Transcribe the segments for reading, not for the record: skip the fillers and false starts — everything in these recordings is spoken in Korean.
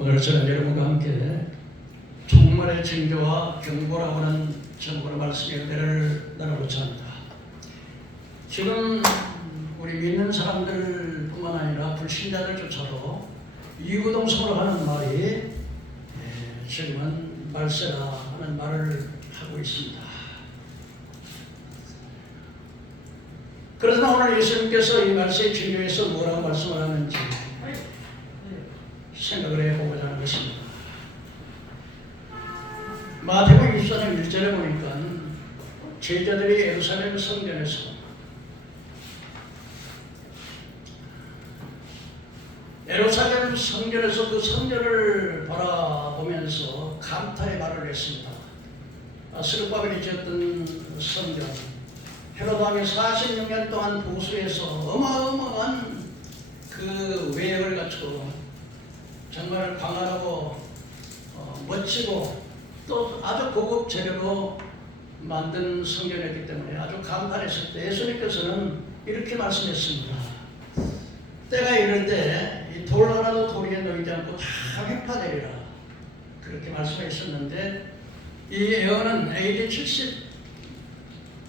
오늘 저는 여러분과 함께 종말의 징조와 경고라고 하는 제목으로 말씀의 은혜를 나누고자 합니다. 지금 우리 믿는 사람들뿐만 아니라 불신자들조차도 이구동성으로 하는 말이 지금은 말세라 하는 말을 하고 있습니다. 그러나 오늘 예수님께서 이 말세의 징조에서 뭐라고 말씀을 하는지 생각을 해보고자 하는 것입니다. 마태복음 24장 1절에 보니까 제자들이 예루살렘 성전에서 그 성전을 바라보면서 감탄의 말을 했습니다. 스룹바벨이 지었던 성전, 헤롯 왕이 46년 동안 보수해서 어마어마한 그 외형을 갖추고 정말 광활하고 멋지고 또 아주 고급 재료로 만든 성전이었기 때문에 아주 감탄했을 때 예수님께서는 이렇게 말씀했습니다. 때가 이럴 때 이 돌 하나도 돌에 놓이지 않고 다 획파되리라, 그렇게 말씀하셨는데, 이 예언은 AD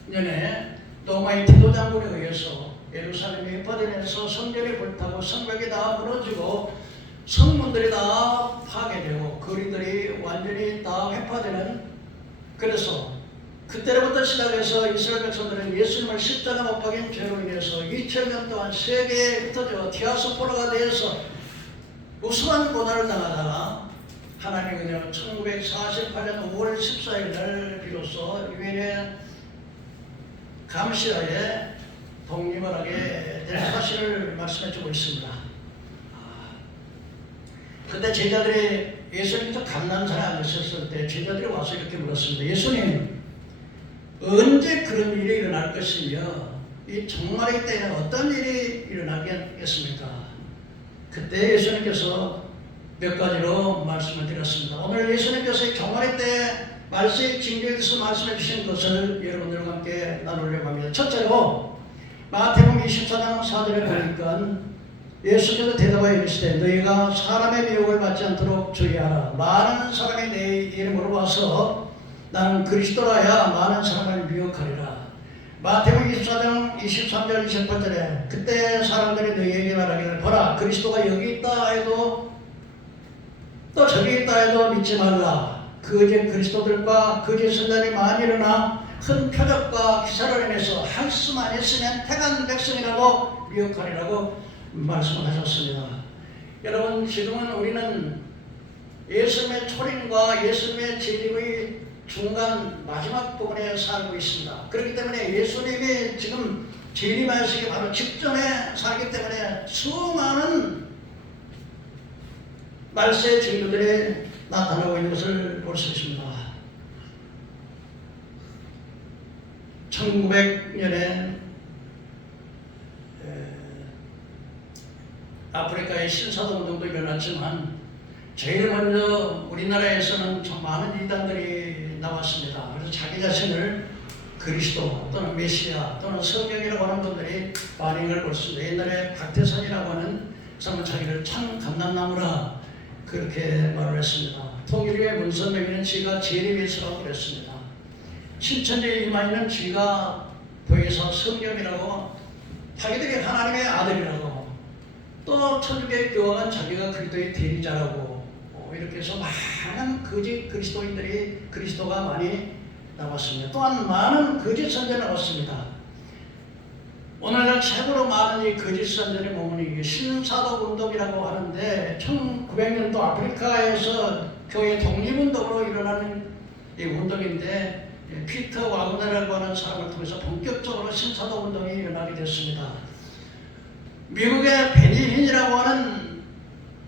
70년에 로마의 디도 장군에 의해서 예루살렘이 획파되면서 성전이 불타고 성벽이 다 무너지고 성문들이 다 파괴되고 거리들이 완전히 다 획파되는, 그래서 그때부터 시작해서 이스라엘 백성들은 예수님을 십자가 못 박인 죄로 인해서 2000년 동안 세계에 흩어져 디아스포라가 되어서 우수한 고난을 당하다가 하나님의 은혜로 1948년 5월 14일 날 비로소 유엔의 감시하에 독립을 하게 될 사실을 말씀해 주고 있습니다. 그때 제자들이 예수님께서 감람산에 앉으셨을 때 제자들이 와서 이렇게 물었습니다. 예수님, 언제 그런 일이 일어날 것이며 이 종말의 때에는 어떤 일이 일어나겠습니까? 그때 예수님께서 몇 가지로 말씀을 드렸습니다. 오늘 예수님께서 종말의 때 말세의 징조에 대해서 말씀해 주신 것을 여러분들과 함께 나누려고 합니다. 첫째로 마태복음 24장 4절에 보니까 예수께서 대답하여 이르시되 너희가 사람의 미혹을 받지 않도록 주의하라. 많은 사람이 내 이름으로 와서 나는 그리스도라야 많은 사람을 미혹하리라. 마태복음 24장 23절 28절에 그때 사람들이 너희에게 말하기를 보라 그리스도가 여기 있다 해도 또 저기 있다 해도 믿지 말라. 거짓 그리스도들과 거짓 선자들이 많이 일어나 큰 표적과 기사를 인해서 할 수만 있으면 택한 백성이라고 미혹하리라고 말씀을 하셨습니다. 여러분, 지금은 우리는 예수님의 초림과 예수님의 재림의 중간 마지막 부분에 살고 있습니다. 그렇기 때문에 예수님이 지금 재림하시기 바로 직전에 살기 때문에 수많은 말세 징조들이 나타나고 있는 것을 볼 수 있습니다. 1900년에 아프리카의 신사도운동도 일어났지만 제일 먼저 우리나라에서는 좀 많은 이단들이 나왔습니다. 그래서 자기 자신을 그리스도 또는 메시아 또는 성경이라고 하는 분들이 많은 걸 볼 수 있습니다. 옛날에 박태선이라고 하는 사람은 자기를 참 감람나무라 그렇게 말을 했습니다. 통일교의 문선명이는 지가 재림예수라고 그랬습니다. 신천지 이만희는 지가 보혜사 성령이라고, 자기들이 하나님의 아들이라고, 또 천주교의 교황은 자기가 그리스도의 대리자라고, 이렇게 해서 많은 거짓 그리스도인들이 그리스도가 많이 나왔습니다. 또한 많은 거짓 선전이 나왔습니다. 오늘날 최고로 많은 이 거짓 선전의 모문이 신사도 운동이라고 하는데 1900년도 아프리카에서 교회 독립운동으로 일어나는 이 운동인데 피터 와그너라고 하는 사람을 통해서 본격적으로 신사도 운동이 일어나게 됐습니다. 미국의 베니힌이라고 하는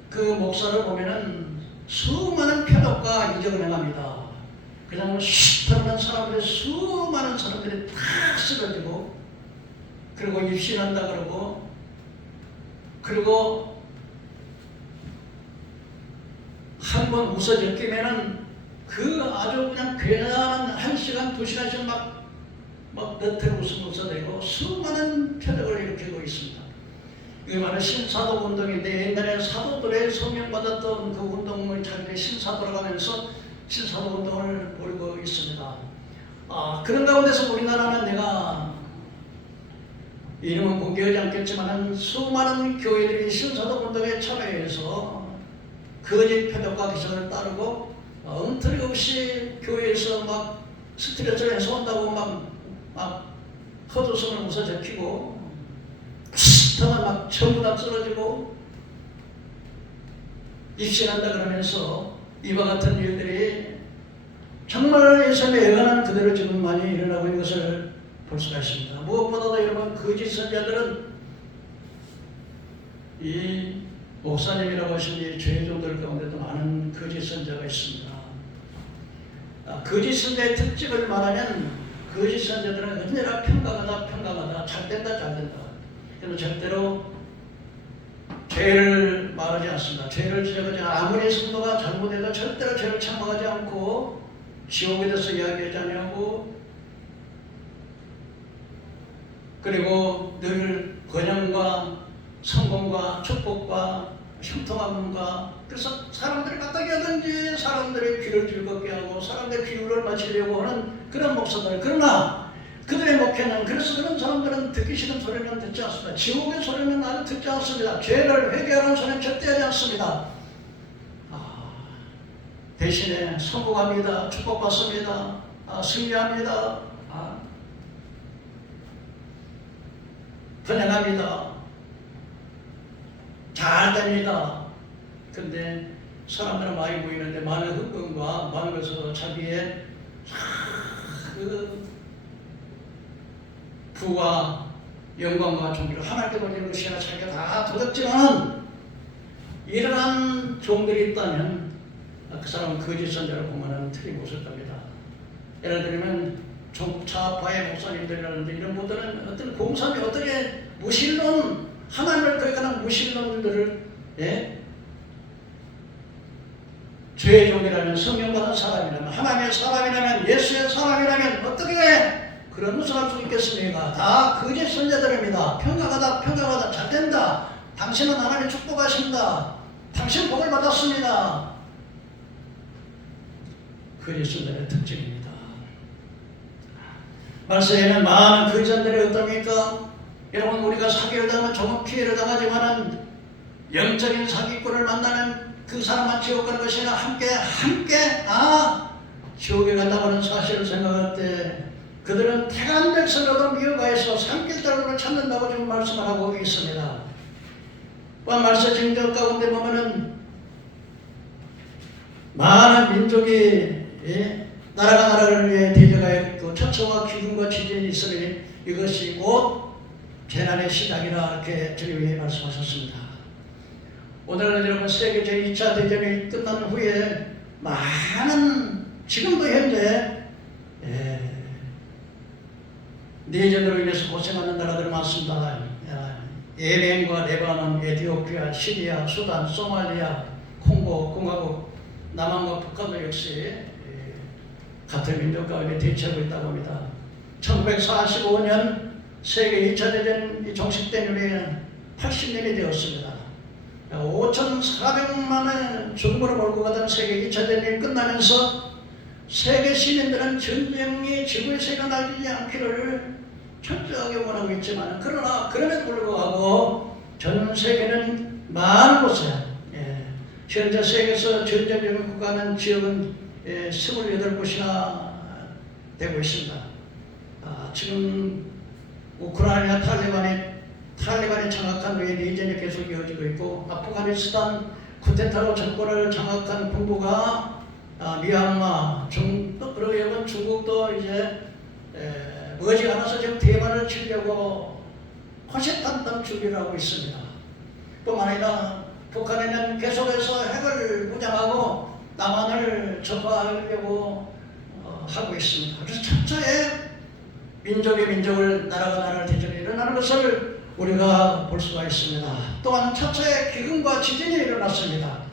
그 목사를 보면은 수많은 표적과 이적을 행합니다. 그냥 슈퍼한 사람들이 수많은 사람들이 다 쓰러지고, 그리고 입신한다 그러고, 그리고 한 번 웃어질 끼면은 그 아주 그냥 괜한 1시간, 2시간씩 막 너트를 웃으면서 내고 수많은 표적을 일으키고 있습니다. 이게 바로 신사도 운동인데 옛날에 사도들의 성명받았던 그 운동을 자기들이 신사도라고 하면서 신사도 운동을 벌이고 있습니다. 그런 가운데서 우리나라는 내가 이름은 공개하지 않겠지만 수많은 교회들이 신사도 운동에 참여해서 거짓 표적과 기사를 따르고 엉터리 없이 교회에서 막 스트레스를 해소한다고 막 헛웃음을 웃어 적히고 스타만 막 전부 다 쓰러지고 입신한다 그러면서 이와 같은 일들이 정말 예수님의 애관한 그대로 지금 많이 일어나고 있는 것을 볼 수가 있습니다. 무엇보다도 여러분 거짓 선자들은 이 목사님이라고 하신 이 죄종들 가운데도 많은 거짓 선자가 있습니다. 거짓 선자의 특징을 말하면 거짓 선자들은 언제나 평강하다 잘 된다 그래서 절대로 죄를 말하지 않습니다. 죄를 지적하지 않고 아무리 성도가 잘못해도 절대로 죄를 참아가지 않고 지옥에 대해서 이야기하지 않고 그리고 늘 번영과 성공과 축복과 형통함과 그래서 사람들이 마땅히 하든지 사람들의 귀를 즐겁게 하고 사람들의 귀를 맞추려고 하는 그런 목사들. 그러나 그들의 목회는 그래서 그런 사람들은 듣기 싫은 소리는 듣지 않습니다. 지옥의 소리는 아주 듣지 않습니다. 죄를 회개하는 소리는 절대 하지 않습니다. 대신에 성공합니다. 축복받습니다. 승리합니다. 번영합니다. 잘 됩니다. 근데 사람들은 많이 보이는데 많은 흥분과 많은 것으로 자기의 그 부와 영광과 존귀를 하나님께 돌리는 것이 아니라 자기가 다 도둑질하는 이러한 종들이 있다면 그 사람은 거짓 선자를 보면 틀림없을 겁니다. 예를 들면 좌파의 목사님들이라는데 이런 분들은 어떤 공산이 어떻게 무신론 하나님을 거역하는 무신론들을 죄의 종이라면 성령받은 사람이라면 하나님의 사람이라면 예수의 사람이라면 어떻게 그런 것을 할 수 있겠습니까? 다 거짓 선자들입니다. 평강하다 잘된다. 당신은 하나님 축복하신다. 당신 복을 받았습니다. 거짓 선자의 특징입니다. 말세에는 많은 거짓 선자들이 어떻습니까? 여러분 우리가 사기를 당하면 조금 피해를 당하지만은 영적인 사기꾼을 만나면 그 사람만 지옥 가는 것이 아니라 함께 지옥에 간다고 하는 사실을 생각할 때 그들은 태간 백성으로 미워가해서 산길따르를 찾는다고 지금 말씀을 하고 있습니다. 또한 말세 증거 가운데 보면은 많은 민족이 나라가 나라를 위해 대적하였고 천처와 기근과 지진이 있으니 이것이 곧 재난의 시작이라 이렇게 주님이 말씀하셨습니다. 오늘은 여러분 세계 제2차 대전이 끝난 후에 많은 지금도 현재 내전으로 인해서 고생하는 나라들 많습니다. 예멘과 레바논, 에티오피아, 시리아, 수단, 소말리아, 콩고, 공화국, 남한과 북한도 역시 같은 민족 가운데 대치하고 있다고 합니다. 1945년 세계 2차 대전이 종식된 후에 80년이 되었습니다. 5,400만의 죽음을 몰고 가던 세계 2차 대전이 끝나면서 세계 시민들은 전쟁이 지구에서 일어나지 않기를 철저하게 원하고 있지만 그러나 그럼에도 불구하고 전 세계는 많은 곳에 현재 세계에서 전쟁 중에 국가는 지역은 28곳이나 되고 있습니다. 지금 우크라이나 탈리반이 장악한 후에 내전이 계속 이어지고 있고 아프가니스탄 쿠데타로 정권을 장악한 군부가 미얀마, 그리고 중국도 이제 머지않아서 지금 대만을 치려고 호시탐탐 준비를 하고 있습니다. 뿐만 아니라 북한에는 계속해서 핵을 무장하고 남한을 적화하려고 하고 있습니다. 그래서 철저히 민족의 민족을 나라가 나라를 대전에 일어나는 것을 우리가 볼 수가 있습니다. 또한 철저히 기근과 지진이 일어났습니다.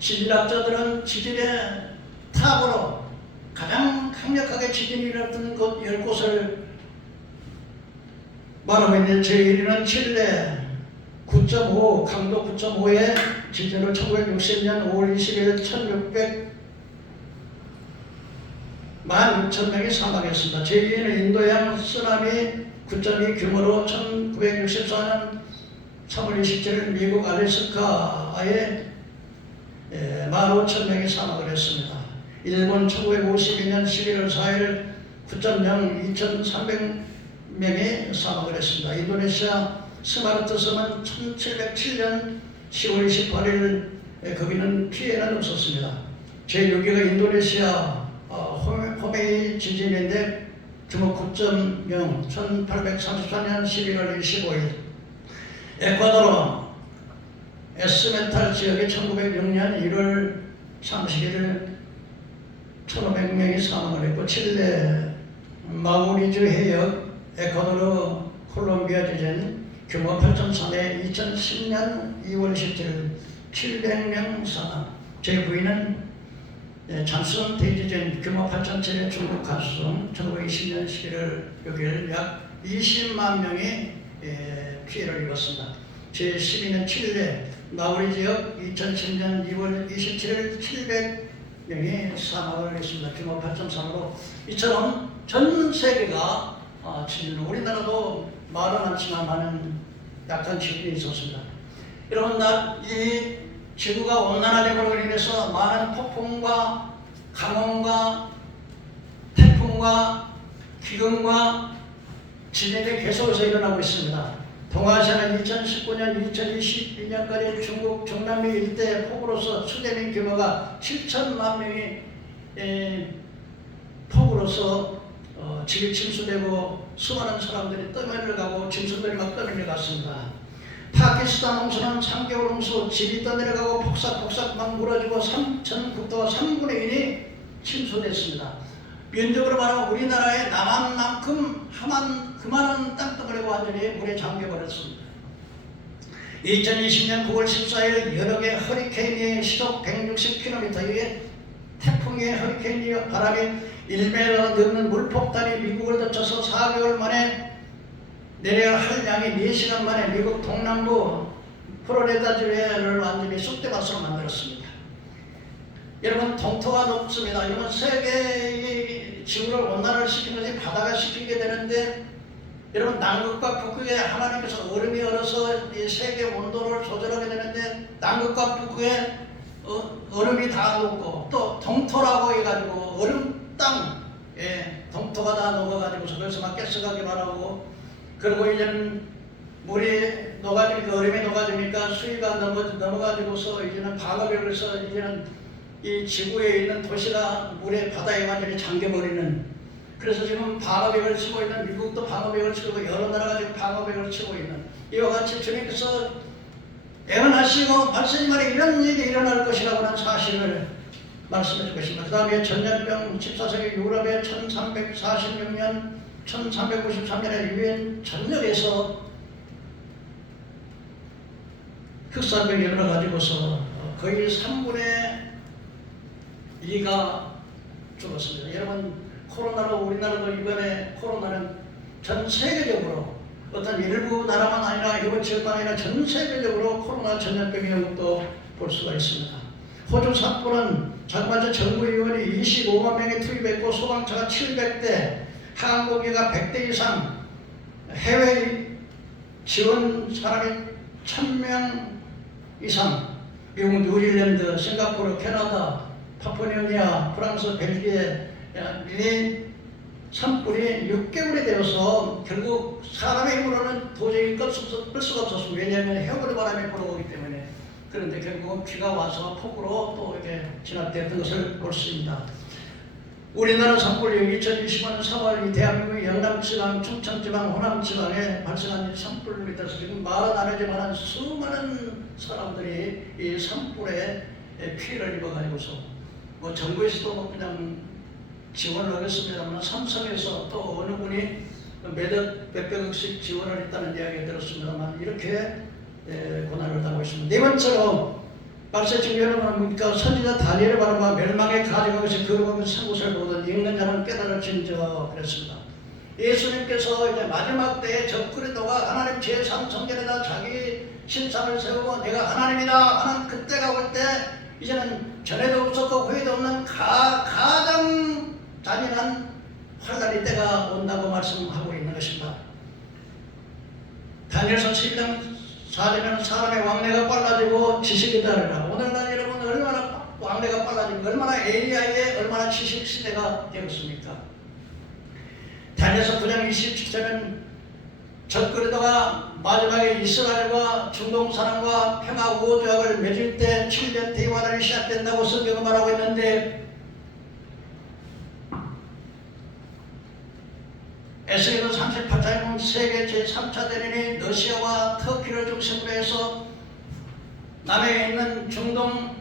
지진학자들은 지진의 탑으로 가장 강력하게 지진이 일어났던 곳 10곳을 말하고 있는데 제1위는 칠레, 9.5 강도 9.5의 지진으로 1960년 5월 20일 16,600명이 사망했습니다. 제2위는 인도양 쓰나미 9.2 규모로 1964년 3월 27일 미국 알래스카에 15,000명이 사망을 했습니다. 일본 1952년 11월 4일 9.0 2,300명이 사망을 했습니다. 인도네시아 스마르트 섬은 1707년 10월 28일 거기는 피해는 없었습니다. 제6위가 인도네시아 호메이 지진인데 규모 9.0 1834년 11월 25일 에콰도르 에스메탈 지역에 1906년 1월 31일 1,500명이 사망을 했고 칠레 마우리즈 해역 에콰도르 콜롬비아 지진 규모 8.3에 2010년 2월 17일 700명 사망. 제9위는 잠수선 대지진 규모 8.7의 중국 가수성 1920년 11월 6일 약 20만 명이 피해를 입었습니다. 제12위는 칠레 마우리 지역 2010년 2월 27일 700명이 사망을 했습니다. 규모 8.3으로 이처럼 전 세계가 지진, 우리나라도 말은 않지만 많은 약한 지진이 있었습니다. 여러분, 이 지구가 온난화됨으로 인해서 많은 폭풍과 강원과 태풍과 기근과 지진이 계속해서 일어나고 있습니다. 동아시아는 2019년, 2022년까지 중국 중남미 일대 폭우로서 수재민 규모가 7천만 명이 폭우로서 집이 침수되고 수많은 사람들이 떠밀려 가고 짐승들이 막 떠밀려 갔습니다. 파키스탄 홍수는 3개월 홍수, 집이 떠내려가고 폭삭폭삭 막 무너지고 전 국토가 3분의 1이 침수됐습니다. 면적으로 말하면 우리나라의 남한만큼 그만한 땅덩어리가 완전히 물에 잠겨버렸습니다. 2020년 9월 14일 여러 개 허리케인이 시속 160km의 태풍의 허리케인이 바람이 1m 넘는 물폭탄이 미국을 덮쳐서 4개월 만에 내려야 할 양이 4시간 만에 미국 동남부 플로리다주를 완전히 쑥대밭으로 만들었습니다. 여러분, 동토가 높습니다. 여러분, 세계의 지구를 온난화를 시키는 것이 바다가 시키게 되는데, 여러분, 남극과 북극에 하나님께서 얼음이 얼어서 이 세계 온도를 조절하게 되는데, 남극과 북극에 얼음이 다 녹고, 또 동토라고 해가지고 얼음 땅에 동토가 다 녹아가지고서 그래서 막 가스가기만 하고, 그리고 이제는 물이 녹아지니까, 얼음이 녹아지니까 수위가 넘어가지고서 이제는 방어벽을 써 이제는 이 지구에 있는 도시가 물에 바다에 완전히 잠겨버리는, 그래서 지금 방어벽을 치고 있는 미국도 방어벽을 치고 여러 나라가 지금 방어벽을 치고 있는, 이와 같이 주님께서 애원하시고 말씀이 말에 이런 일이 일어날 것이라고 하는 사실을 말씀해 주십니다. 그 다음에 전염병 14세기 유럽의 1346년 1393년에 유엔 전역에서 흑사병이 일어나가지고서 거의 3분의 2가 죽었습니다. 여러분, 코로나로 우리나라도 이번에 코로나는 전 세계적으로 어떤 일부 나라만 아니라 일부 지역만 아니라 전 세계적으로 코로나 전염병이라는 것도 볼 수가 있습니다. 호주 삿포로는 자그마치 정부위원이 25만 명이 투입했고 소방차가 700대, 항공기가 100대 이상, 해외 지원 사람이 1000명 이상, 미국, 뉴질랜드, 싱가포르, 캐나다, 파푸아뉴기니아, 프랑스, 벨기에 이 산불이 6개월이 되어서 결국 사람의 힘으로는 도저히 끌 수가 없었습니다. 왜냐하면 해오리 바람이 불어오기 때문에. 그런데 결국은 비가 와서 폭우로 또 이렇게 진압되었던 것을 볼 수 있습니다. 우리나라 산불이 2025년 3월 이 대한민국 영남지방, 충청지방, 호남지방에 발생한 산불로 인해서 지금 말은 안 하지만 수많은 사람들이 이 산불에 피해를 입어가지고서 뭐 정부에서도 뭐 그냥 지원을 하겠습니다만 삼성에서 또 어느 분이 몇백억씩 지원을 했다는 이야기 들었습니다만 이렇게 고난을 당하고 있습니다. 네 번째로 말세 지금 여러분은 선지자 다니엘의 바람과 멸망의 가지가 것이 그러면 산 곳을 보던 읽는 자는 깨달을진저 그랬습니다. 예수님께서 이제 마지막 때에 적그리스도가 하나님 제3성전에다 자기 신상을 세우고 내가 하나님이다 하는 그때가 올 때 이제는 전에도 없었고 후에도 없는 가장 잔인한 환란의 때가 온다고 말씀하고 있는 것입니다. 다니엘서 7장 4절에는 사람의 왕래가 빨라지고 지식이 다르라. 오늘날 여러분 얼마나 왕래가 빨라지고 얼마나 AI에 얼마나 지식 시대가 되었습니까? 다니엘서 9장 27절은 적그리스도가 마지막에 이스라엘과 중동 사람과 평화 우호 조약을 맺을 때 7년 대환란이 시작된다고 성경은 말하고 있는데 에스겔서 38장에 보면 세계 제3차 대전이 러시아와 터키를 중심으로 해서 남해에 있는 중동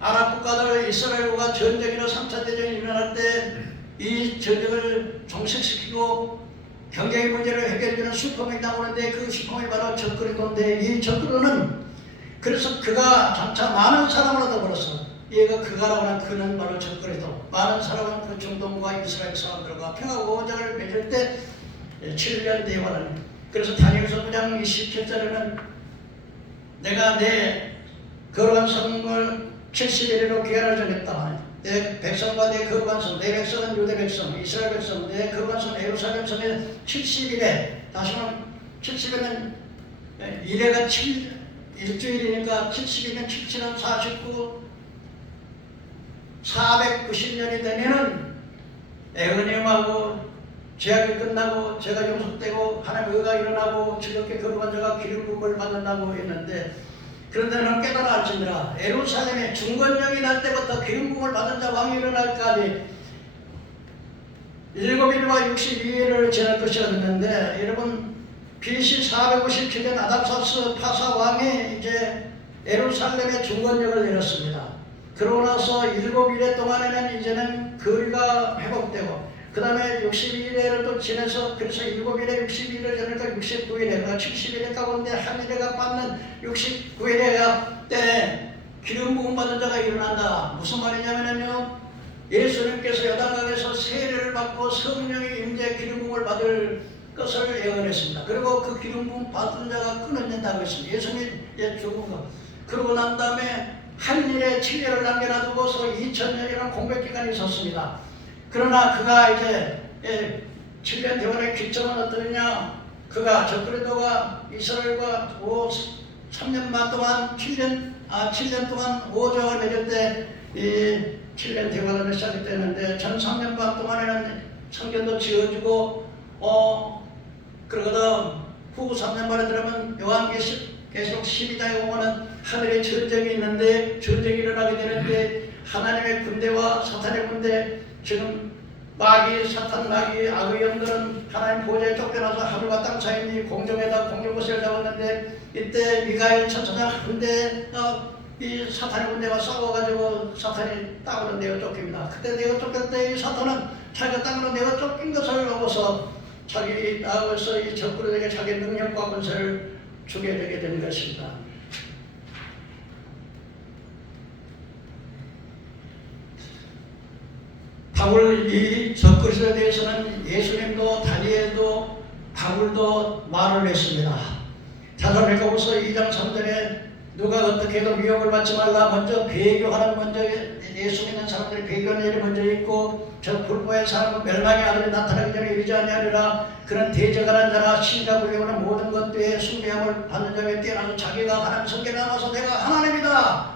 아랍 국가들 이스라엘과 전쟁이나 3차 대전이 일어날 때 이 전쟁을 종식시키고 경제의 문제를 해결해주는 슈퍼맨이 나오는데 그 슈퍼맨이 바로 적그리스도인데 이 적그리스도는 그래서 그가 장차 많은 사람을 얻어버렸어. 얘가 그가라고 하는 그는 바로 적그리스도. 많은 사람은 그 중동과 이스라엘 사람들과 평화 우호적을 맺을 때 7년 뒤에 와는 그래서 다니엘서 9장 27절에는 내가 내 거룩한 성을 70일으로 기한을 정했다. 내 백성과 내 거룩한 성, 내 백성은 유대 백성, 이스라엘 백성, 내 거룩한 성 예루살렘 성에 70일에 다시 말하면 70일은 일해가 일주일이니까 70이면 77은 49 490년이 되면은 애언임하고 죄악이 끝나고 죄가 용서되고 하나님의 의가 일어나고 즐겁게 거룩한 자가 기름 부음을 받는다고 했는데 그런데 너는 깨달아 알지니라 예루살렘에 중건령이 날 때부터 기름 부음을 받은 자 왕이 일어날까지 7일과 62일을 지날 것이라 했는데 여러분 BC 457년 아닥사스 파사 왕이 이제 예루살렘에 중건령을 내렸습니다. 그러고 나서 7일의 동안에는 이제는 거리가 회복되고 그 다음에 62일을 또 지내서 그래서 7일에 62일을 지내니까 69일에 그러니까 70일에 가운데 한 일회가 받는 69일에 때 기름 부음 받은 자가 일어난다. 무슨 말이냐면요 예수님께서 여당강에서 세례를 받고 성령의 임재 기름 부음을 받을 것을 예언했습니다. 그리고 그 기름 부음 받은 자가 끊어진다고 했습니다. 예수님이 죽은 거 그러고 난 다음에 한 일에 7년을 남겨놔두고서 2000년이라는 공백기간이 있었습니다. 그러나 그가 이제 7년 대원의 기점은 어떠냐? 그가 적그리스도가 이스라엘과 3년 반 동안 7년 동안 5조를 맺을 때 이 7년 대원을 시작했는데 전 3년 반 동안에는 성전도 지어주고 그러거든 후 3년 만에 들으면 요한계시록 12장에 보면은 하늘에 전쟁이 있는데 전쟁이 일어나게 되는데 하나님의 군대와 사탄의 군대 지금 마귀, 사탄, 마귀, 악의 영들은 하나님 보좌에 쫓겨나서 하늘과 땅 사이니 공중에다 공중무쇠를 잡았는데 이때 미가엘 천사장 군대 이 사탄의 군대가 싸워가지고 사탄이 땅으로 내어 쫓깁니다. 그때 내어 쫓길 때 이 사탄은 자기가 땅으로 내어 쫓긴 것을 보고서 자기 나아가서 이 적그리스도에게 자기 능력과 권세를 주게 되게 된 것입니다. 바울 이 적그리스도에 대해서는 예수님도 다니엘도 바울도 말을 했습니다. 데살로니가후서 2장 3절에 누가 어떻게 해도 미혹을 받지 말라. 먼저 배교하는 먼저 예수 믿는 사람들이 배교하는 일이 먼저 있고 저 불법의 사람은 멸망의 아들이 나타나기 전에 이르지 아니하리라. 그런 대적하는 자나 신과 불리고는 모든 것들에 숭배함을 받는 자에 뛰어나서 자기가 하나님 성경에 나와서 내가 하나님이다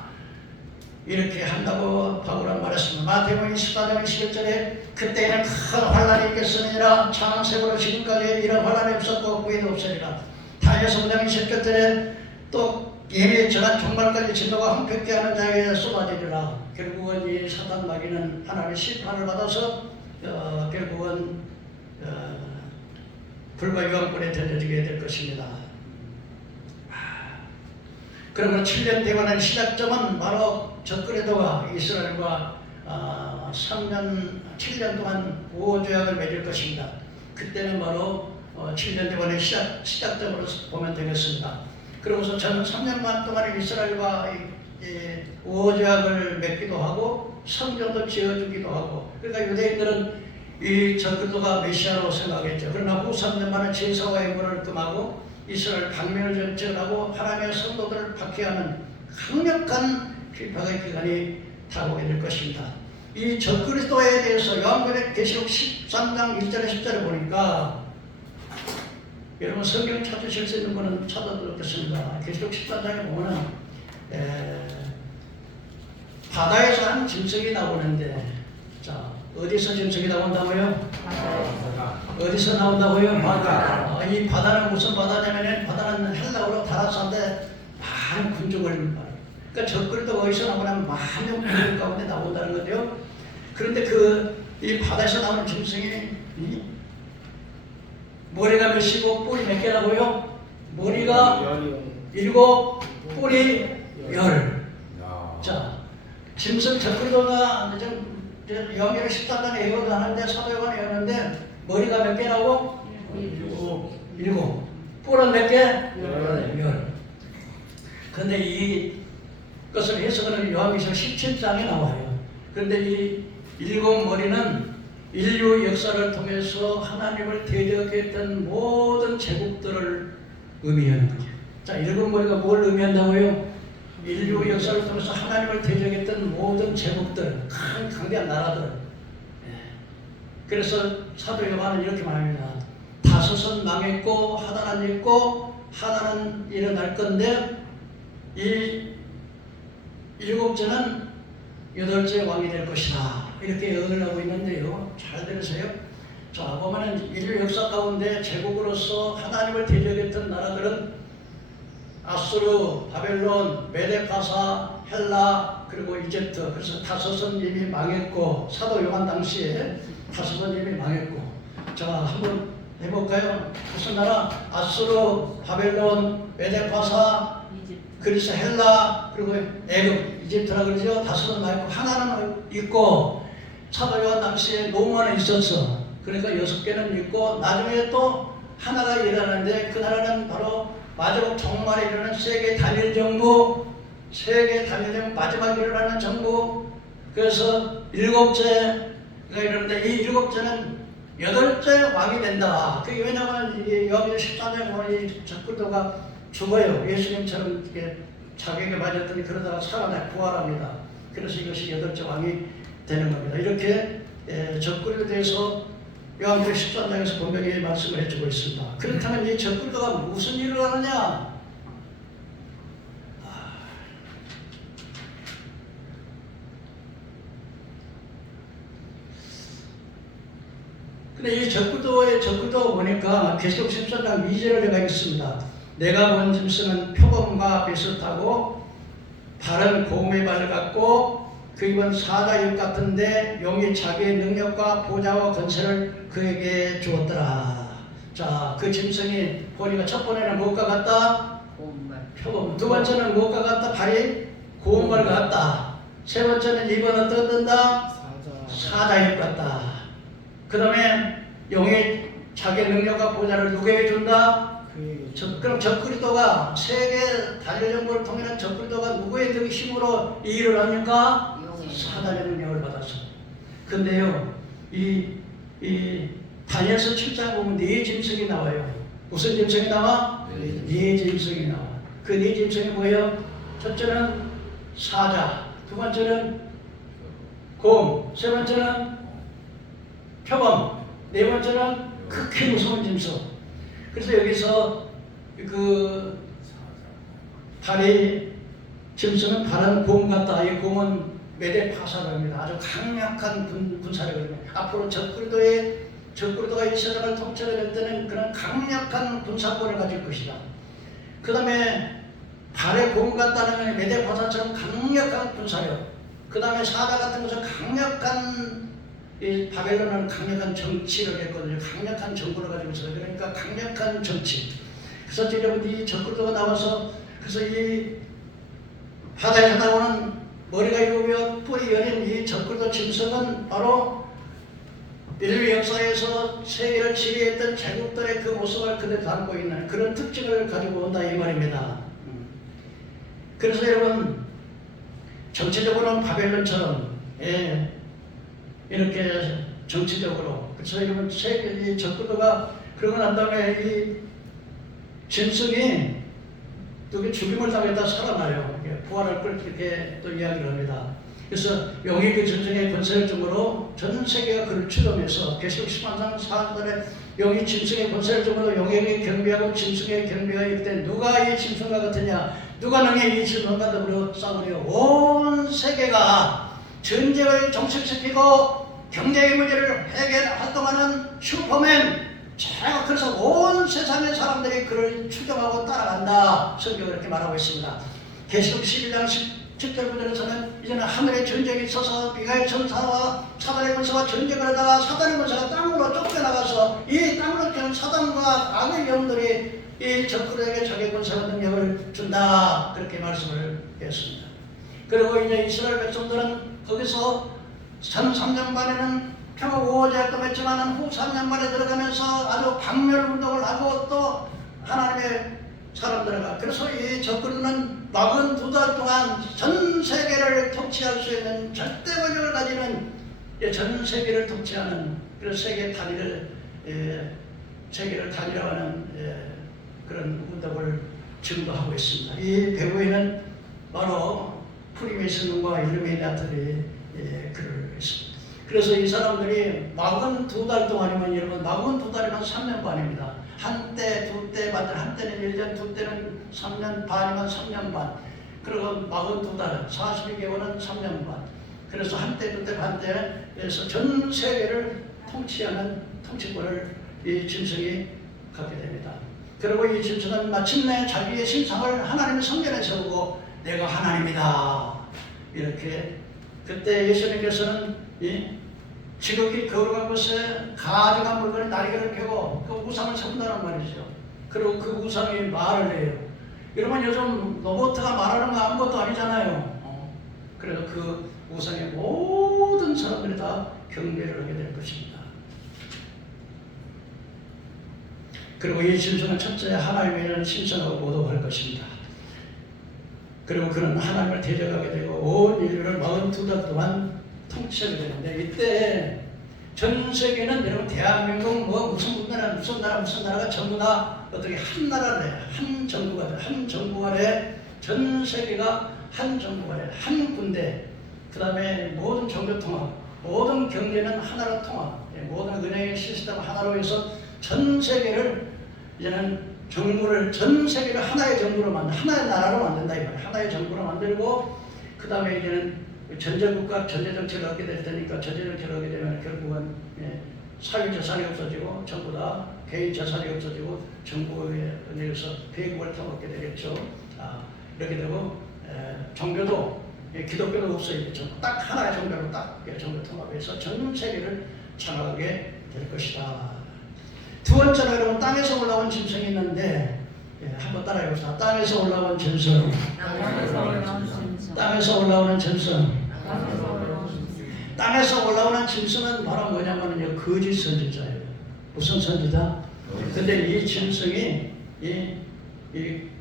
이렇게 한다고 바울은 말했습니다. 마태복음 24장 21절에 그때에는 큰 환란이 있겠으니라. 창세부로 지금까지 이런 환란이 없었고 후에도 없으리라. 다니엘서 9장 20절에 또 예미의 전한 종말까지 진노가 황폐케 하는 자에게 쏟아지리라. 결국은 이 사탄 마귀는 하나님의 심판을 받아서 결국은 불과 유황불에 던져지게 될 것입니다. 그러면 7년 대환의 시작점은 바로 적그리스도가 이스라엘과 7년 동안 우호조약을 맺을 것입니다. 그때는 바로 7년 대환의 시작점으로 보면 되겠습니다. 그러면서 저는 3년 반 동안 이스라엘과 우호조약을 맺기도 하고 성전도 지어주기도 하고 그러니까 유대인들은 이 적그리스도가 메시아로 생각했죠. 그러나 후 3년만에 제사와 예물을 금하고 이스라엘 방면을 정책하고 하나님의 성도들을 박해하는 강력한 비판의 기간이 다가오게 될 것입니다. 이 적그리스도에 대해서 요한복음 계시록 13장 1절에 10절에 보니까 여러분 성경 찾으실 수 있는 분은 찾아드렸겠습니다. 계시록 13장에 보면은 바다에서 한 짐승이 나오는데, 자 어디서 짐승이 나온다고요? 어디서 나온다고요? 바다. 이 바다는 무슨 바다냐면 바다는 헬라어로 다라사인데 많은 군중을 말해요. 그러니까 적그리스도가 어디서 나오냐면 많은 군중 가운데 나온다는 건데요. 그런데 이 바다에서 나오는 짐승이 머리가 몇이고 뿔이 몇 개라고요? 머리가 7, 뿔이 10. 자, 짐승 적그리스도가 요한복음 13장에 예언을 하는데 사도 요한이 예언하는데 머리가 몇 개라고? 7. 뿔은 몇 개? 10. 그런데 이것을 해석하는 요한복음 17장에 나와요. 그런데 이 7 머리는 인류 역사를 통해서 하나님을 대적했던 모든 제국들을 의미하는 거죠. 자, 7 머리가 뭘 의미한다고요? 인류 역사를 통해서 하나님을 대적했던 모든 제국들, 강대한 나라들. 그래서 사도 요한은 이렇게 말합니다. 5은 망했고 하나는 있고 하나는 일어날 건데 이 7째는 8째 왕이 될 것이다. 이렇게 예언을 하고 있는데요. 잘 들으세요. 자, 보면은 인류 역사 가운데 제국으로서 하나님을 대적했던 나라들은 아수르, 바벨론, 메데파사, 헬라, 그리고 이집트. 그래서 5은 이미 망했고, 사도 요한 당시에 5은 이미 망했고. 자, 한번 해볼까요? 5 나라, 아수르, 바벨론, 메데파사, 그리스, 헬라, 그리고 애굽, 이집트라 그러죠. 5은 망했고, 하나는 있고, 사도 요한 당시에 로마는 있었어. 그러니까 6개는 있고, 나중에 또 하나가 일어나는데, 그 나라는 바로 마지막 종말에 일어나는 세계 단일 정부, 세계 단일 정부, 마지막에 일어나는 정부. 그래서 7째가 일어나는데 이 7째는 8째 왕이 된다. 그게 왜냐하면 요한복음 14장에 보면 이 적그리스도가 죽어요. 예수님처럼 이렇게 자격에 맞았더니 그러다가 살아나 부활합니다. 그래서 이것이 8째 왕이 되는 겁니다. 이렇게 적그리스도에 대해서 요한복음 13장에서 분명히 말씀을 해주고 있습니다. 그렇다면 이 적그리스도가 무슨 일을 하느냐? 근데 이 적그리스도가 보니까 계시록 14장 2절을 제가 읽습니다. 내가 본 짐승은 표범과 비슷하고 발은 곰의 발을 갖고 그 입은 사자 입 같은데 용이 자기의 능력과 보좌와 권세를 그에게 주었더라. 자, 그 짐승이 보니까 첫 번째는 무엇과 같다? 표범. 두 번째는 무엇과 같다? 발이 곰발 같다. 세 번째는 입은 어떻다? 사자 입 같다. 그 다음에 용이 자기의 능력과 보좌를 누구에게 준다? 그럼 적그리스도가 세계 단일 정부를 통일한 적그리스도가 누구의 힘으로 이 일을 합니까? 사단의 능력을 받았어. 근데요, 이 다니엘서 7장에 보면 4 짐승이 나와요. 무슨 짐승이 나와? 4 짐승이 나와. 그 4 짐승이 뭐예요? 첫째는 사자, 두 번째는 곰, 세 번째는 표범, 네 번째는 극히 무서운 짐승. 그래서 여기서 그 발이 짐승은 발은 곰 같다. 이 곰은 메데파사라고 합니다. 아주 강력한 군사력입니다. 앞으로 적그리스도가 이 세상을 통치할 때는 그런 강력한 군사권을 가질 것이다. 그 다음에 발에 곰 같다는 메데파사처럼 강력한 군사력. 그 다음에 사자 같은 것은 강력한 이 바벨론은 강력한 정치를 했거든요. 강력한 정부를 가지고 있어요. 그러니까 강력한 정치. 그래서 여러분이 적그리스도가 나와서 그래서 이 바다에 나오는 머리가 7이며 뿔이 10인 이 적그리스도 짐승은 바로 인류 역사에서 세계를 지배했던 제국들의 그 모습을 그대로 담고 있는 그런 특징을 가지고 온다 이 말입니다. 그래서 여러분 정치적으로는 바벨론처럼 이렇게 정치적으로 그래서 이러면 세계 적그리스도가 그러고 난 다음에 이 짐승이 또 죽임을 당했다 살아나요. 부활할 걸 그렇게 또 이야기를 합니다. 그래서 영의 그 짐승의 권세를 중으로 전 세계가 그를 추dom해서 계시록 10장 4절에 영이 짐승의 권세를 중으로 영에게 경배하고 짐승에 경배하여 이때 누가 이 짐승과 같으냐 누가 능히 이 짐승과 더불어 싸우려 온 세계가 전쟁을 종식시키고 경제의 문제를 활동하는 슈퍼맨 제가 그래서 온 세상의 사람들이 그를 추종하고 따라간다. 성경은 이렇게 말하고 있습니다. 계시록 11장 17절부터는 이제는 하늘에 전쟁이 있어서 미가엘 천사와 사단의 권세와 전쟁을 하다가 사단의 권세가 땅으로 쫓겨나가서 이 땅으로 쫓겨난 사단과 악의 영들이 이 적그리스도에게 자기 권세와 능력을 준다. 그렇게 말씀을 했습니다. 그리고 이제 이스라엘 백성들은 거기서 전 3년 반에는 평화 우호제약도 맺지만 후 3년 만에 들어가면서 아주 박멸운동을 하고 또 하나님의 사람들과 그래서 이 적그리스도는 42달 동안 전 세계를 통치할 수 있는 절대 권력을 가지는 전 세계를 통치하는 그래서 세계 단위를 세계를 단위화하는 그런 운동을 증거하고 있습니다. 이 배후에는 바로 프리메이슨과 일루미나트들이 글을 했습니다. 그래서 이 사람들이 42달 동안이면 여러분 42달이면 3년 반입니다. 한때, 두때 반들 한때는 1년, 두때는 3년 반이면 3년 반. 그리고 42달, 42개월은 3년 반. 그래서 한때, 두때, 반때에서 전 세계를 통치하는 통치권을 이 짐승이 갖게 됩니다. 그리고 이 짐승은 마침내 자기의 신상을 하나님의 성전에 세우고 내가 하나님이다. 이렇게 그때 예수님께서는 지극히 거룩한 곳에 가증한 물건에 날개를 펴고 그 우상을 세운다는 말이죠. 그리고 그 우상이 말을 해요. 여러분 요즘 로봇가 말하는 거 아무것도 아니잖아요. 그래서 그 우상의 모든 사람들이 다 경배를 하게 될 것입니다. 그리고 이 짐승은 첫째 하나님의 신성하고 모독할 것입니다. 그리고 그는 하나님을 대적하게 되고 온 인류를 42달 동안 통치하게 되는데 이때 전 세계는 여러분 대한민국 뭐 무슨 나라가 전부 다 어떻게 한 나라래 한 정부 아래 전 세계가 한 정부 아래 한 군대 그 다음에 모든 종교 통합 모든 경제는 하나로 통합 모든 은행의 시스템 하나로 해서 전 세계를 이제는 정부를 전 세계를 하나의 정부로 하나의 나라로 만든다 이 말이에요. 하나의 정부로 만들고 그 다음에 이제는 전제국가 전제정책을 하게 될 테니까 전제정책을 하게 되면 결국은 사회재산이 없어지고 전부 다 개인 재산이 없어지고 정부에 의해서 배국을 터먹게 되겠죠. 이렇게 되고 종교도 기독교도 없어지겠죠. 딱 하나의 종교로 딱 종교 통합해서 전 세계를 장악하게 될 것이다. 두 번째로 여러분 땅에서 올라온 짐승이 있는데 한번 따라해봅시다. 땅에서 올라온 짐승. 땅에서 올라오는 짐승. 땅에서 올라오는 짐승은 바로 뭐냐면요 거짓 선지자예요. 무슨 선지자? 근데 이 짐승이 이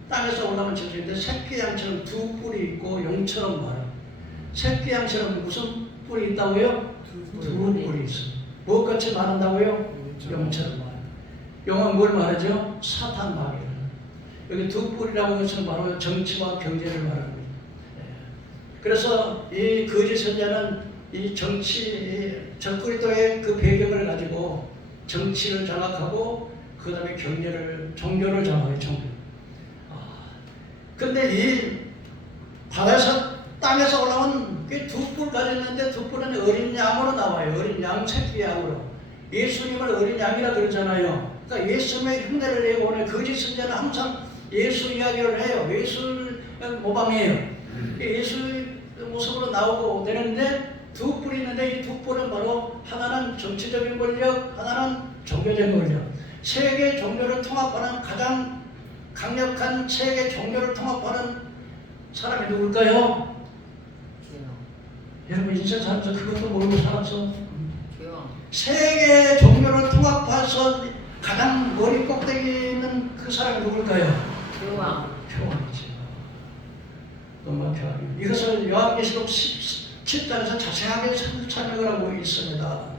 땅에서 올라오는 짐승인데 새끼 양처럼 두 뿔이 있고 용처럼 말아요. 새끼 양처럼 무슨 뿔이 있다고요? 두 뿔이 있어요. 무엇같이 말한다고요? 용처럼 말해요. 용은 뭘 말하죠? 사탄 마귀를. 여기 두 뿔이라고 하는 것은 바로 정치와 경제를 말합니다. 그래서 이 거짓 선자는 이 정치, 적그리스도의 그 배경을 가지고 정치를 장악하고 그 다음에 경제를, 종교를 장악해요. 종교. 근데 이 바다에서 땅에서 올라온 두 뿔 가졌는데 두 뿔은 어린 양으로 나와요. 어린 양, 새끼 양으로. 예수님을 어린 양이라 그러잖아요. 그러니까 예수님의 흉내를 내고 오늘 거짓 선자는 항상 예수 이야기를 해요. 예수를 모방해요. 예수의 모습으로 나오고 되는데 두 뿔이 있는데 이 두 뿔은 바로 하나는 정치적인 권력, 하나는 종교적인 권력. 세계 종교를 통합하는 가장 강력한 세계 종교를 통합하는 사람이 누굴까요? 여러분 인생 살면서 그것도 모르고 살았어. 세계 종교를 통합해서 가장 머리 꼭대기에 있는 그 사람이 누굴까요? 교황이지. 너무 교황이에요. 이것을 요한계시록 17장에서 자세하게 설명을 하고 있습니다.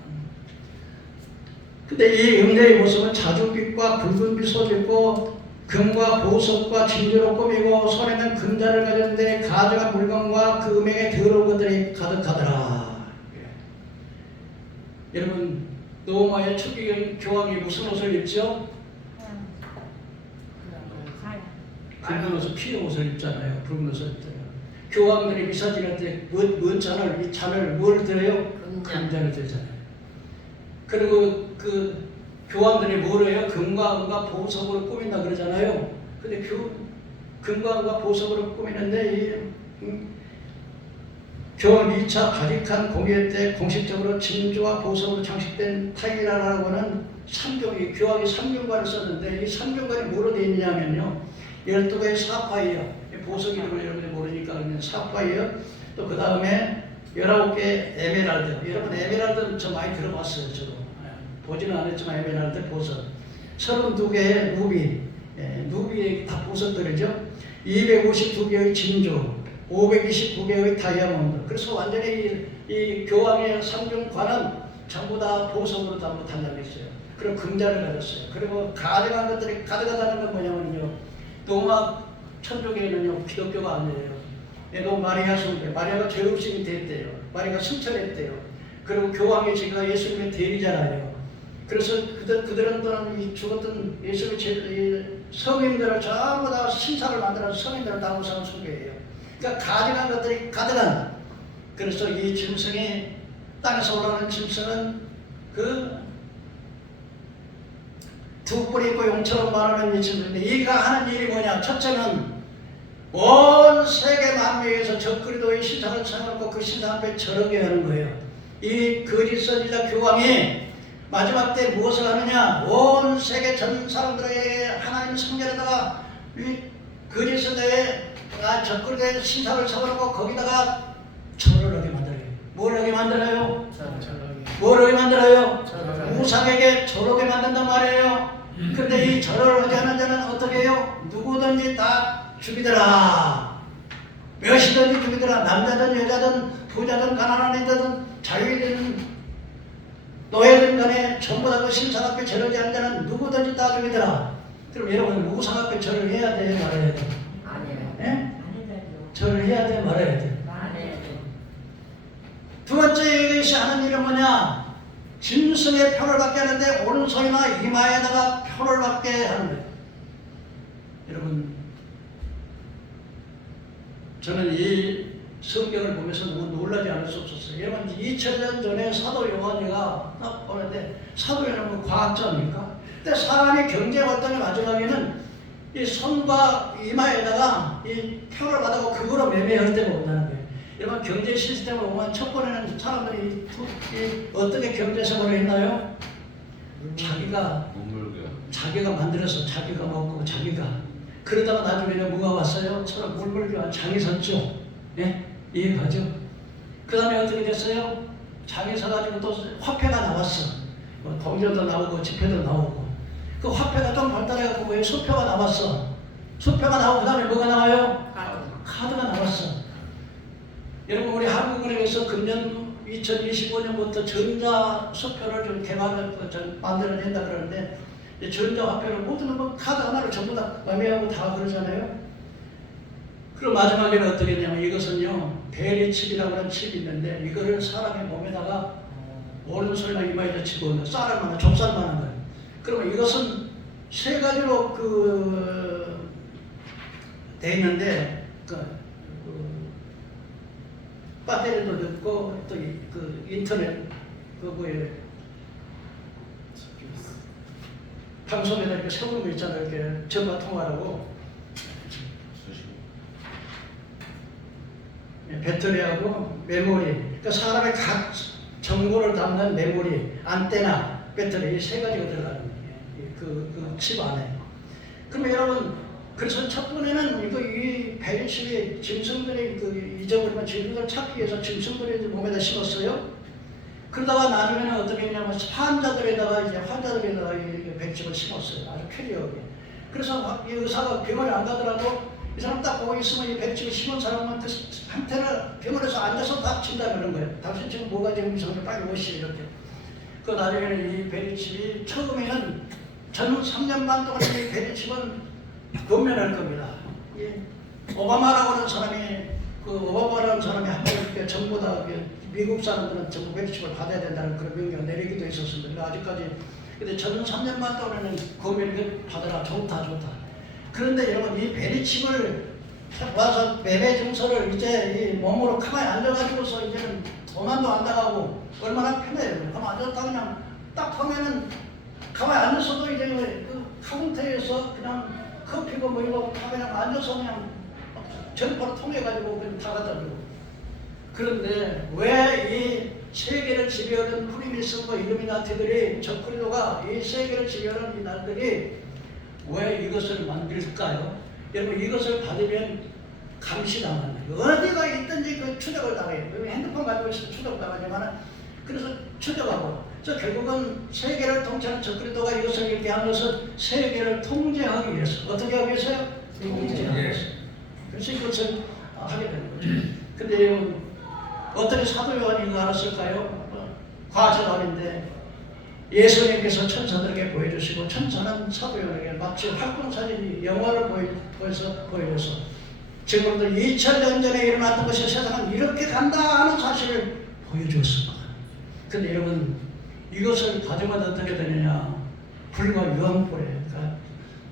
근데 이 음녀의 모습은 자줏빛과 붉은빛 소짓고 금과 보석과 진주로 꾸미고 손에는 금자를 가졌는데 가져간 물건과 그 음행에 더러운 것들이 가득하더라. 여러분, 노마의 초기 교황이 무슨 옷을 입죠? 붉은 옷을 피의 옷을 입잖아요. 붉은 옷을 입잖아요. 교황들이 미사 지낼 때 뭔 잔을, 이 잔을 뭘 들어요? 금잔을 들잖아요. 그리고 그 교황들이 뭘 해요? 금과 은과 보석으로 꾸민다 그러잖아요. 근데 금과 은과 보석으로 꾸미는데 교황 2차 바티칸 공회 때 공식적으로 진주와 보석으로 장식된 타이라라고는 삼경이 교황이 삼경관을 썼는데 이 삼경관이 뭐로 되어 있느냐면요, 12개의 사파이어, 보석 이름을 여러분이 모르니까 그냥 사파이어, 또 그 다음에 19개 에메랄드. 여러분 에메랄드는 저 많이 들어봤어요. 저도 보지는 않았지만 에메랄드, 보석, 32개의 누비, 누비의 다 보석들이죠. 252개의 진주, 529개의 다이아몬드. 그래서 완전히 이 교황의 삼경관은 전부 다 보석으로 다 달라졌어요. 그리고 금자를 가졌어요. 그리고 가져간 것들이 가져가다는 건 뭐냐면요, 로마 천주교에는요 기독교가 아니에요. 또 마리아 숭배, 마리아가 죄의식이 됐대요. 마리아가 승천했대요. 그리고 교황이 지금 예수님의 대리잖아요. 그래서 그들은 또는 죽었던 예수님의 성인들을 전부 다 신사를 만들어서 성인들을 다 우상 숭배해요. 그러니까 가져간 것들이 가득한, 그래서 이 짐승이 땅에서 올라오는 짐승은 그 두 뿔이 있고 용처럼 말하는 이 짐승인데, 이가 하는 일이 뭐냐? 첫째는 온 세계 만민에서 적그리도의 신상을 쳐놓고 그 신상 앞에 절하게 하는 거예요. 이 거짓 선지자 교황이 마지막 때 무엇을 하느냐? 온 세계 전 사람들에게 하나님 성전에다가 이 거짓 선지자의 적그리도의 신상을 쳐놓고 거기다가 절을 하게 만들어요. 뭘 하게 만들어요? 뭘 하게 만들어요? 우상에게 절하게 만든단 말이에요. 근데 이 절을 하게 하는 자는 어떻게 해요? 누구든지 다 죽이더라. 몇이든지 죽이더라. 남자든 여자든 부자든 가난한 이든 자유이든 노예든 간에 전부 다 그 신상 앞에 절하지 않는 자는 누구든지 다 죽이더라. 그럼 여러분 우상 앞에 절을 해야 돼, 말아야 돼? 안 해요. 예? 절을 해야 돼, 말아야 돼? 안 해요. 두 번째 이것이 하는 일은 뭐냐? 짐승의 표를 받게 하는데 오른손이나 이마에다가 표를 받게 하는 거예요. 여러분, 저는 이 성경을 보면서 너무 놀라지 않을 수 없었어요. 여러분 2000년 전에 사도 요한이가 딱 보는데, 사도 요한은 과학자입니까? 근데 사람이 경제 활동의 마지막에는 이 손과 이마에다가 이 표를 받아고 그거로 매매할 때가 온다는 거예요. 여러분 경제 시스템을 보면 첫 번에는 사람들이 어떻게 경제 생활을 했나요? 자기가 만들어서 자기가 먹고 자기가, 그러다가 나중에는 뭐가 왔어요? 서로 물불교한 장이 섰죠. 예? 이해가죠? 그 다음에 어떻게 됐어요? 장이 서가지고 또 화폐가 나왔어. 동전도 나오고 지폐도 나오고. 그 화폐가 좀 발달해갖고 왜 수표가 나왔어? 수표가 나오고 그 다음에 뭐가 나와요? 카드가 나왔어. 여러분 우리 한국은행에서 금년 2025년부터 전자수표를 좀 만들어낸다 그러는데, 전자화폐를 모든 뭐 카드 하나를 전부 다 매매하고 다 그러잖아요. 그리고 마지막에는 어떻게 했냐면, 이것은요 베리칩이라고 하는 칩이 있는데, 이거를 사람의 몸에다가 오른손이나 이마에다 집어넣어 쌀을 만한 좁쌀만한 거예요. 그러면 이것은 세 가지로 돼 있는데, 배터리도 넣고 또 그 인터넷 그거에 방송에다 이렇게 세우는 거 있잖아요. 이렇게 전화 통화라고. 배터리하고 메모리, 그러니까 사람의 각 정보를 담는 메모리, 안테나, 배터리, 이 세 가지가 들어가는 거예요. 그 칩 안에. 그러면 여러분, 그래서 첫 번에는 이 베리칩이 짐승들이 잊어버리면 짐승을 찾기 위해서 짐승들이 몸에다 심었어요. 그러다가 나중에는 어떻게 했냐면 환자들에다가 이 베리칩을 심었어요. 아주 쾌리하게. 그래서 이 의사가 병원에 안 가더라도 이 사람 딱 보고 있으면 이 베리칩을 심은 사람은 그 상태를 병원에서 앉아서 딱 친다 그러는 거예요. 당신 지금 뭐가 지금 이상해, 빨리 오시오, 이렇게. 그 나중에는 이 베리칩이 처음에는 전 3년 반 동안 이 베리칩은 금면할 겁니다. 예. 오바마라고 하는 사람이 오바마라는 사람이 한번 전부 다 미국 사람들은 전부 베리칩을 받아야 된다는 그런 명령을 내리기도 했었습니다. 아직까지 근데 저는 3년 반 동안에는 금면을 받아라 좋다. 그런데 여러분 이 베리칩을 와서 매매 증서를 이제 이 몸으로 가만히 앉아가지고서 이제는 도난도 안 나가고 얼마나 편해요. 가만히 앉았다 그냥 딱 하면은 가만히 앉아서도 이제 그 카운터에서 그냥 커피고 뭐 이거 그냥 앉아서 그냥 전파로 통해가지고 그냥 다 갖다 주고. 그런데 왜 이 세계를 지배하는 프리미슨과 일루미나티들이 적그리도가 이 세계를 지배하는 이 날들이 왜 이것을 만들까요? 여러분 이것을 받으면 감시당하는 어디가 있든지 그 추적을 당해요. 여기 핸드폰 가지고 있으면 추적 당하지만 그래서 추적하고 저 결국은 세계를 통치하는 적그리도가 이것을 이렇게 한 것은 세계를 통제하기 위해서 어떻게 하기 위해서요? 통제하기 위해서. 그래서 이것을 하게 되는 거죠. 근데 어떻게 사도 요한이 이거 알았을까요? 과학자인데 예수님께서 천사들에게 보여주시고 천사는 사도 요한에게 마치 활동사진이 영화를 보여줘서 지금부터 2000년 전에 일어났던 것이 세상은 이렇게 간다 하는 사실을 보여주었습니다. 근데 여러분 이것을 가져면 어떻게 되느냐? 불과 유황불에 그러니까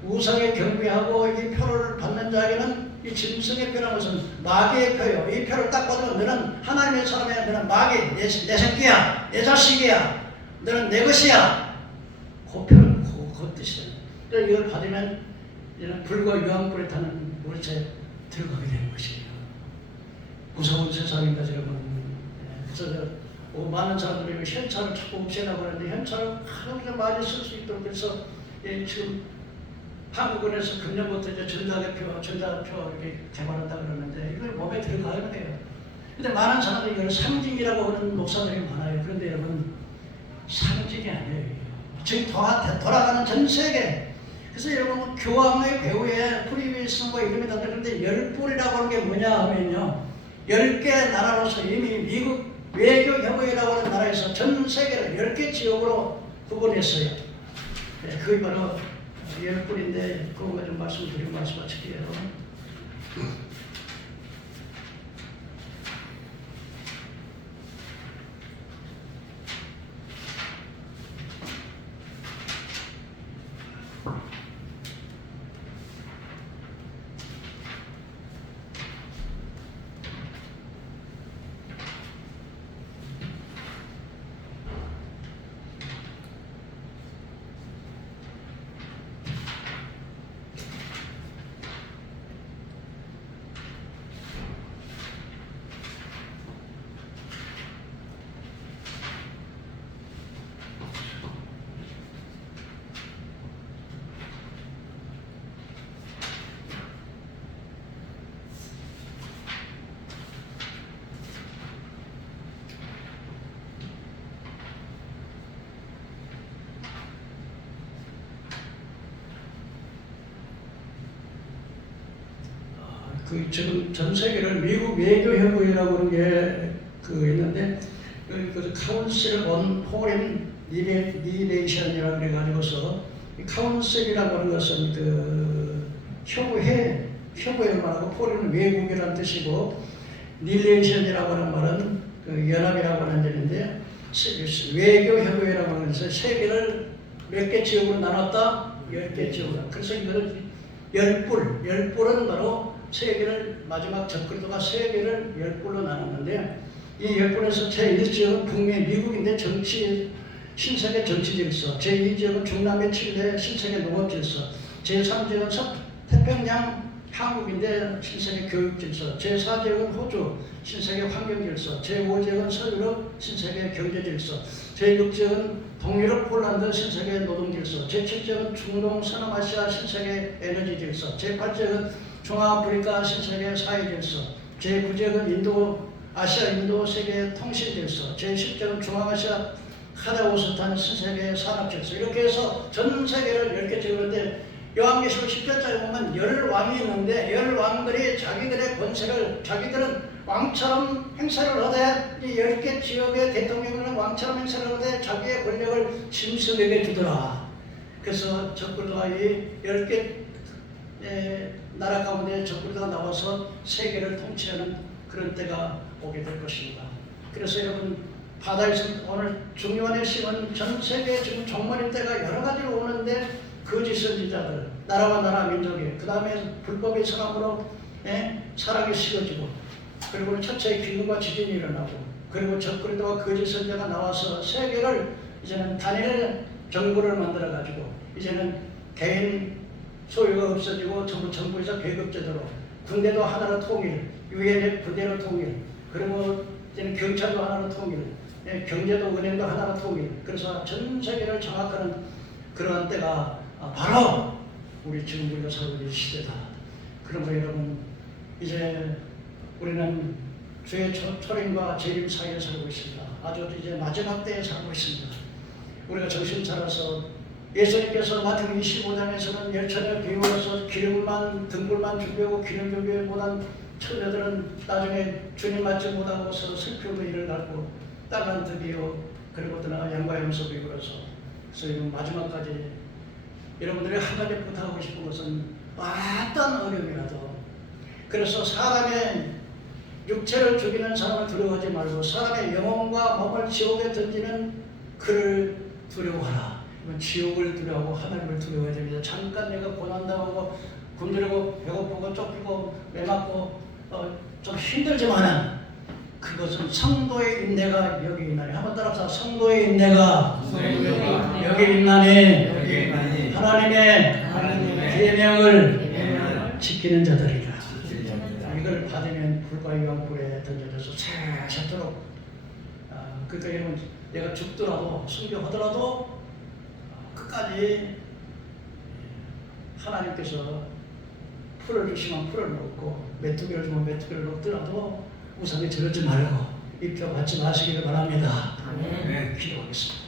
우상에 경배하고 이 표를 받는 자에게는 이 짐승의 표라는 것은 마귀의 표요. 이 표를 딱 받으면 너는 하나님의 사람이야. 너는 마귀, 내 새끼야. 내 자식이야. 너는 내 것이야. 그 표는 그 뜻이에요. 그래서 이걸 받으면 이런 불과 유황불에 타는 물체에 들어가게 되는 것이에요. 무서운 세상입니다, 여러분. 그래서 많은 사람들이 현찰을 자꾸 없애려고 하는데 현찰을 가장 많이 쓸 수 있도록 그래서 지금 한국은행에서 금년부터 이제 전자표 이렇게 개발한다 그러는데 이걸 몸에 들어가야 돼요. 근데 많은 사람들이 이걸 상징이라고 하는 목사들이 많아요. 그런데 여러분 상징이 아니에요. 지금 돌아가는 전 세계. 그래서 여러분 교황의 배후에 프리미슨과 이름이 다 되는데 열불이라고 하는 게 뭐냐 하면요. 10개 나라로서 이미 미국 외교협의회라고 하는 나라에서 전 세계를 10개 지역으로 구분했어요. 그게 바로 열불인데 그거 좀 말씀드리고 말씀 마칠게요. 그 지금 전 세계를 미국 외교협의회라고 하는 게 있는데 그 카운슬 on 포레인 리레이션이라고 그래가지고서 카운슬이라고 하는 것은 그 협의회를 말하고 포레인은 외국이라는 뜻이고 리레이션이라고 하는 말은 그 연합이라고 하는 뜻인데 외교협의회라고 하는 것은 세계를 몇 개 지역으로 나눴다? 10개 지역으로. 그래서 이거는 열불은 바로 세계를 마지막 적그리도가 세계를 10불로 나눴는데 이 10불에서 제1지역은 북미 미국인데 신세계 정치 질서, 제2지역은 중남미 칠레 신세계 농업 질서, 제3지역은 태평양 한국인데 신세계 교육 질서, 제4지역은 호주 신세계 환경 질서, 제5지역은 서유럽 신세계 경제 질서, 제6지역은 동유럽 폴란드 신세계 노동 질서, 제7지역은 중동 서남아시아 신세계 에너지 질서, 제8지역은 중앙아프리카 신세계 사회 질서, 제9지역은 아시아 인도 세계 통신 질서, 제10지역은 중앙아시아 카자흐스탄 신세계 산업 질서. 이렇게 해서 전 세계를 10개 지역인데 요한계시록 10절짜리 보면 10왕이 있는데 10왕들이 자기들의 권세를 자기들은 왕처럼 행사를 하되 이 10개 지역의 대통령은 왕처럼 행사를 하되 자기의 권력을 짐승에게 주더라. 그래서 적그리스도가 이 10개 나라 가운데 적그리스도가 나와서 세계를 통치하는 그런 때가 오게 될 것입니다. 그래서 여러분 바다에서 오늘 중요한 일심은 전 세계에 지금 종말의 때가 여러 가지로 오는데 거짓 선지자들, 나라와 나라 민족이, 그 다음에 불법의 사람으로 사랑이 식어지고, 그리고 첫째 기근과 지진이 일어나고, 그리고 적그리스도와 거짓 선지자가 나와서 세계를 이제는 단일 정부를 만들어 가지고 이제는 개인 소유가 없어지고 전부 정부에서 계급제도로, 군대도 하나로 통일, 유엔의 부대로 통일, 그리고 이제는 경찰도 하나로 통일, 경제도 은행도 하나로 통일. 그래서 전 세계를 장악하는 그러한 때가 바로 우리 지금 우리가 살고 있는 시대다. 그러므로 여러분 이제 우리는 주의 초림과 재림 사이에 살고 있습니다. 아주 이제 마지막 때에 살고 있습니다. 우리가 정신 차려서 예수님께서 마태복음 25장에서는 열천에 비유해서 기름만 등불만 준비하고 기름 준비를 못한 처녀들은 나중에 주님 맞지 못하고 서로 슬픔의 일을 갖고 땅한 득이요 그리고 떠나가 양과 염소를 입으로서. 그래서 이런 마지막까지 여러분들이 한 가지 부탁하고 싶은 것은 어떤 어려움이라도, 그래서 사람의 육체를 죽이는 사람을 두려워하지 말고 사람의 영혼과 몸을 지옥에 던지는 그를 두려워하라. 지옥을 두려워하고 하나님을 두려워해야 됩니다. 잠깐 내가 고난당하고 굶주리고 배고프고 쫓기고 매맞고 좀 힘들지만은 그것은 성도의 인내가 여기 있나니. 한번 따라서 성도의 인내가 여기 있나니 하나님의 계명을 지키는 자들이라. 이걸 받으면 불과 유황불에 던져져서 새토록 그러니까 여러분 내가 죽더라도 순교하더라도 끝까지 하나님께서 풀을 주시면 풀을 놓고 메뚜기를 주면 메뚜기를 놓더라도 우상에 저러지 말고 입혀 받지 마시기를 바랍니다. 기도하겠습니다.